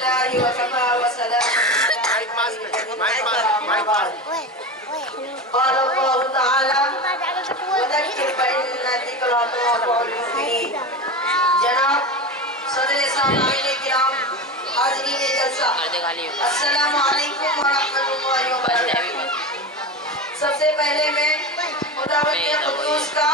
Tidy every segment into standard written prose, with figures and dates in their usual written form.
لله وكفى وسلام على قال الله تعالى وذكر فإن الذكرى تنفع المؤمنين. جناب صدر سامعین کرام، حاضرین جلسہ، السلام علیکم ورحمۃ اللہ وبرکاتہ. سب سے پہلے میں خداوند قدوس کا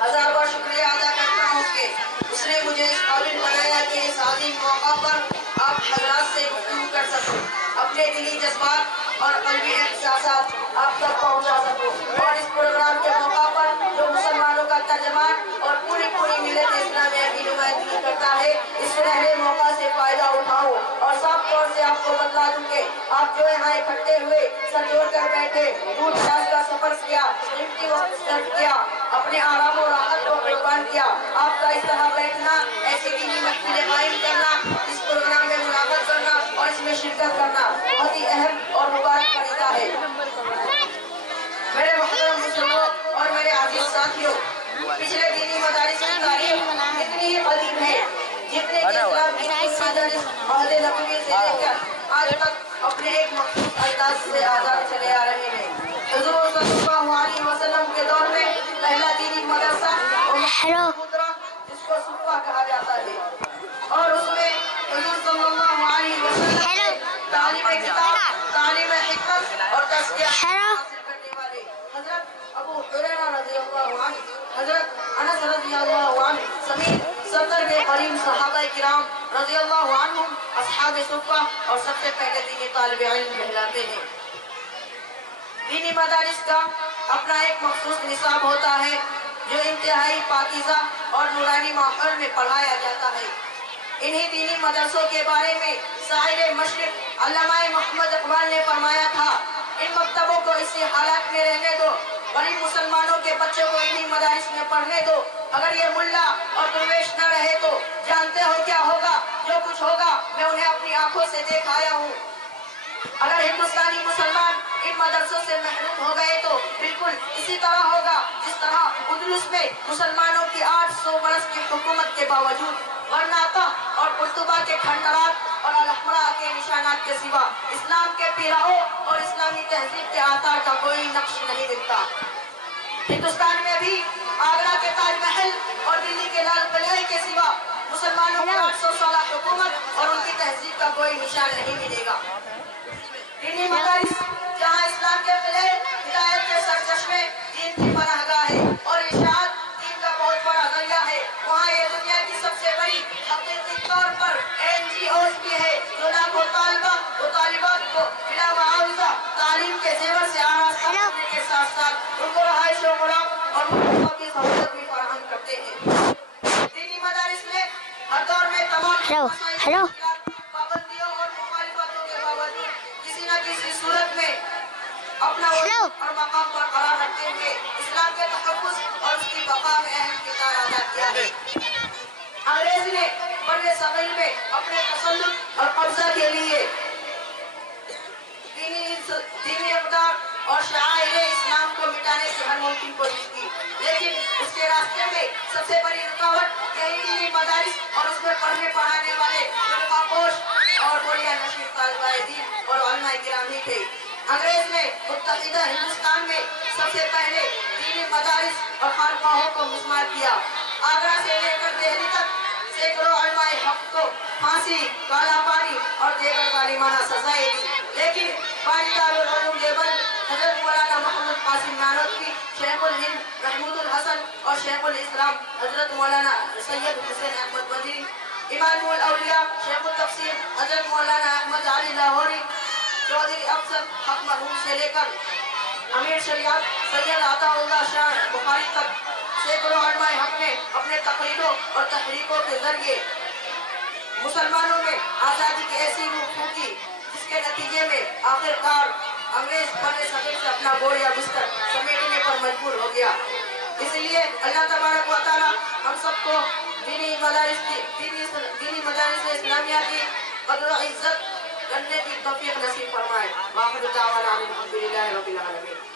ہزار بار شکریہ ادا کرتا ہوں کہ اس نے مجھے اس قابل بنایا کہ اس عظیم موقع پر آپ حضرات سے گفتگو کر سکوں، اپنے دلی جذبات اور قلبی احساسات آپ تک پہنچا سکوں، اور اس پروگرام کے موقع پر جو مسلمانوں کا ترجمان اور پوری ملت اسلامیہ کی نمائندگی کرتا ہے، اس سنہرے موقع سے فائدہ اٹھاؤں اور صاف طور سے آپ کو بتلا دوں کہ آپ جو یہاں اکٹھے ہوئے سر جوڑ کر بیٹھے، دور دراز کا سفر کیا، قیمتی وقت صرف کیا، اپنے آرام و راحت کو قربان کیا، آپ کا اس طرح بیٹھنا، ایسے دینی محفلیں قائم کرنا، اس پروگرام میں ملاقات کرنا اور اس میں شرکت کرنا بہت ہی اہم اور مبارک فریضہ ہے. میرے محترم مسلموں اور میرے عزیز ساتھیوں، پچھلے دینی مدارس کی تاریخ اتنی ہی قدیم ہے جتنے کہ اسلام کی مدارس عہد نبوی سے لے کر آج تک اپنے ایک مخصوص انداز سے آزاد چلے آ رہے ہیں. حضور صلی اللہ علیہ وسلم کے دور میں پہلا دینی مدرسہ جس کو صفہ کہا جاتا ہے، اور اس میں حضور صلی اللہ علیہ وسلم سے تعلیم کتاب، تعلیم حکمت اور تزکیہ حاصل کرنے والے حضرت ابو ہریرہ رضی اللہ عنہ، حضرت انس رضی اللہ عنہ سمیت 70 کے قریب صحابہ کرام رضی اللہ عنہم اصحاب صفہ اور سب سے پہلے دینی طالب علم کہلاتے ہیں. دینی مدارس کا اپنا ایک مخصوص نصاب ہوتا ہے جو انتہائی پاکیزہ اور نورانی ماحول میں پڑھایا جاتا ہے. انہی دینی مدرسوں کے بارے میں سائر مشرق علامہ محمد اقبال نے فرمایا تھا، ان مکتبوں کو اسی حالات میں رہنے دو، غریب مسلمانوں کے بچوں کو انہی مدارس میں پڑھنے دو. اگر یہ ملا اور درویش نہ رہے تو جانتے ہو کیا ہوگا؟ جو کچھ ہوگا میں انہیں اپنی آنکھوں سے دیکھ آیا ہوں. اگر ہندوستانی مسلمان ان مدرسوں سے محروم ہو گئے تو بالکل اسی طرح ہوگا جس طرح اندلس میں مسلمانوں کی 800 برس کی حکومت کے باوجود غرناطہ اور قرطبہ کے کھنڈرات اور الحمراء کے نشانات کے سوا اسلام کے پیراہوں اور اسلامی تہذیب کے آثار کا کوئی نقش نہیں ملتا. ہندوستان میں بھی آگرہ کے تاج محل اور دلی کے لال قلعے کے سوا مسلمانوں کی 800 سالہ حکومت اور ان کی تہذیب کا کوئی نشان نہیں ملے گا. دینی مدارس جہاں اسلام کے قلعے، ہدایت کے سرچشمے، دین کی پناہگاہ ہے اور ارشاد دین کا بہت بڑا ذریعہ ہے، وہاں یہ دنیا کی سب سے بڑی حقیقی طور پر NGOs بھی ہے جو لاکھوں طالبہ و طالبات کو بلا معاوضہ تعلیم کے زیور سے آراستہ کرنے کے ساتھ ساتھ ان کو رہائش و خوراک اور مکتبہ کی سہولت بھی فراہم کرتے ہیں. دینی مدارس میں ہر دور میں تمام پابندیوں اور مخالفتوں کے باوجود کسی نہ کسی صورت میں اپنا وجود اور مقام برقرار رکھتے ہوئے اسلام کے تحفظ اور اس کی بقا میں اہم کردار ادا کیا ہے. انگریز نے بر صغیر میں اپنے تسلط اور قبضہ کے لیے دینی اقدار اور شعائر اسلام کو مٹانے کی ہر ممکن کوشش کی، لیکن اس کے راستے میں سب سے بڑی رکاوٹ یہی دینی مدارس اور اس میں پڑھنے پڑھانے والے فرقہ پوش اور بڑیا نشیر طالبہ دین اور علماء کرام ہی تھے. انگریز نے متحدہ ہندوستان میں سب سے پہلے دینی مدارس اور خانقاہوں کو مسمار کیا. آگرہ سے لے کر دہلی تک سینکڑوں علماء حق کو پھانسی، کالا پانی اور دیگر ظالمانہ سزائیں دی، لیکن بانی دارالعلوم دیوبند حضرت مولانا محمد قاسم نانوتوی، شیخ الہند محمود الحسن اور شیخ الاسلام حضرت مولانا سید حسین احمد مدنی، امام الاولیاء شیخ التفسیر حضرت مولانا احمد علی لاہوری، چودھری افضل حق مرحوم سے لے کر امیر شریعت سید عطا اللہ شاہ بخاری تک سینکڑوں علماء حق نے اپنے تقریروں اور تحریکوں کے ذریعے مسلمانوں میں آزادی کی ایسی روح پھونکی جس کے نتیجے میں آخر کار انگریز بر صغیر سے اپنا بوڑھ یا بستر سمیٹنے پر مجبور ہو گیا. اس لیے اللہ تبارک و تعالی ہم سب کو دینی مدارس اسلامیہ کی قدر و عزت کرنے کی توفیق نصیب فرمائے. وآخر دعوانا الحمدللہ رب العالمین.